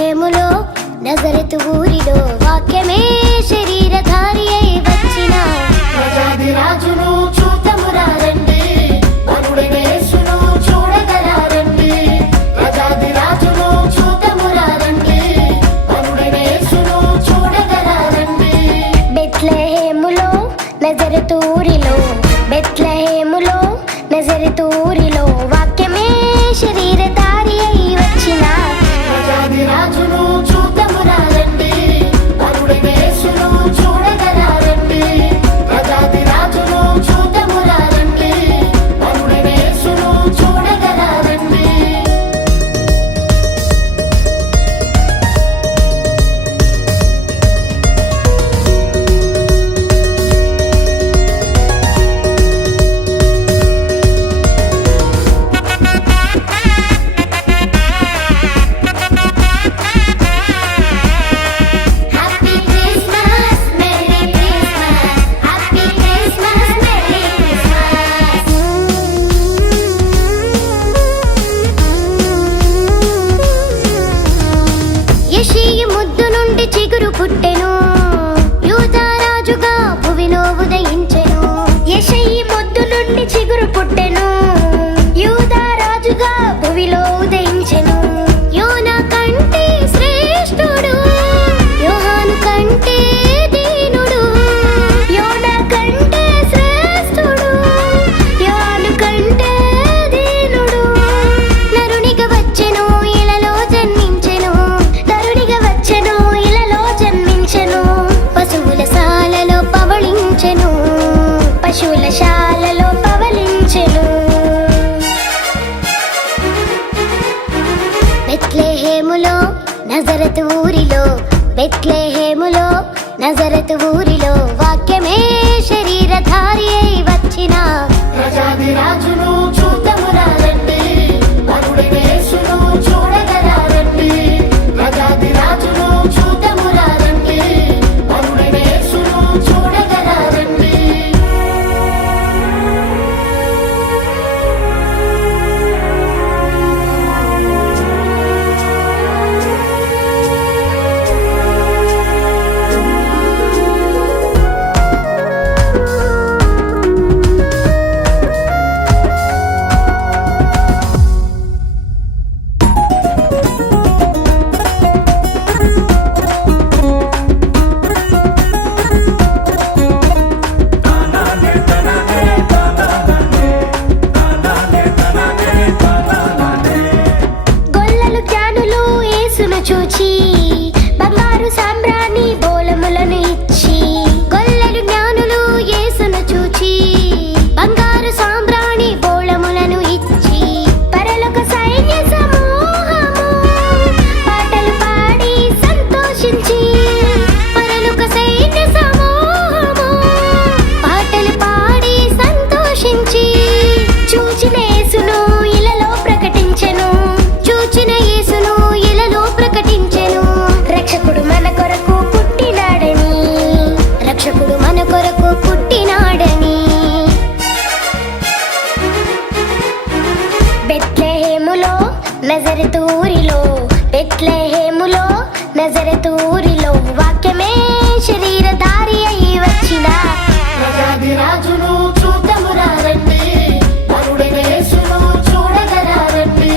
బెత్లెహేములో నజరెతు ఊరిలో వాక్యమే శరీరధారి అయి వచ్చిన రాజును చూతమురా రండి, వరుడైన యేసును చూడగరా రండి. రాజును చూతమురా రండి, వరుడైన యేసును చూడగరా రండి. బెత్లెహేములో నజరెతు ఊరిలో బెత్లెహేములో నజరెతు ఊరిలో వాక్యమే శరీరధారి అయి వచ్చిన రాజును చూతమురా రండి, వరుడైన యేసును చూడగరా రండి. రాజును చూతమురా రండి, వరుడైన యేసును చూడగరా రండి. Happy Christmas merry Christmas happy Christmas merry Christmas యెషయి ముద్దు నుండి చిగురు పుట్టెను యూదా రాజుగా భువిలో ఉదయించెను యెషయి ముద్దు నుండి చిగురు పుట్టెను యూదా రాజుగా భువిలో ఉదయించెను యోనా కంటే శ్రేష్ఠుడు యోహాను కంటే దీనుడు యోనా కంటే శ్రేష్ఠుడు యోహాను కంటే దీనుడు నరునిగా వచ్చెను ఇలలో జన్మించెను నరునిగా వచ్చెను ఇలలో జన్మించెను పశువుల శాలలో పవళించెను పశువుల శాలలో పవళించెను బెత్లెహేములో నజరెతు ఊరిలో బెత్లెహేములో నజరెతు ఊరిలో వాక్యమే శరీరధారి అయి వచ్చిన రాజును చూతమురా రండి, వరుడైన యేసును చూడగరా రండి. రాజును చూతమురా రండి, వరుడైన యేసును చూడగరా రండి. గొల్లలు జ్ఞానులు యేసును చూచి బంగారు సాంబ్రాణి బోలములను ఇచ్చి గొల్లలు జ్ఞానులు యేసును చూచి బంగారు సాంబ్రాణి బోళములను ఇచ్చి పరలోక సైన్య సమూహము పాటలు పాడి సంతోషించి పరలోక సైన్య సమూహము పాటలు పాడి సంతోషించి చూచిన యేసును ఇలలో ప్రకటించెను చూచిన యేసును ఇలలో ప్రకటించెను రక్షకుడు మన కొరకు పుట్టినాడని రక్షకుడు మన కొరకు పుట్టినాడని బెత్లెహేములో నజరెతు ఊరిలో బెత్లెహేములో నజరెతు ఊరిలో వాక్యమే శరీరధారి అయి వచ్చిన రాజును చూతమురా రండి, వరుడైన యేసును చూడగరా రండి.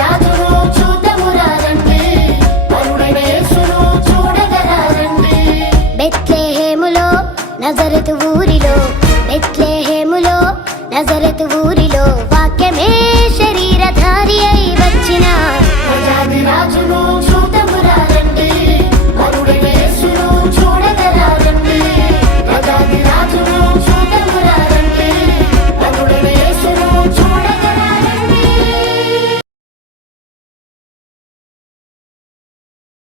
రాజును చూతమురా రండి, వరుడైన యేసును చూడగరా రండి. బెత్లెహేములో నజరెతు ఊరిలో బెత్లెహేములో నజరెతు ఊరిలో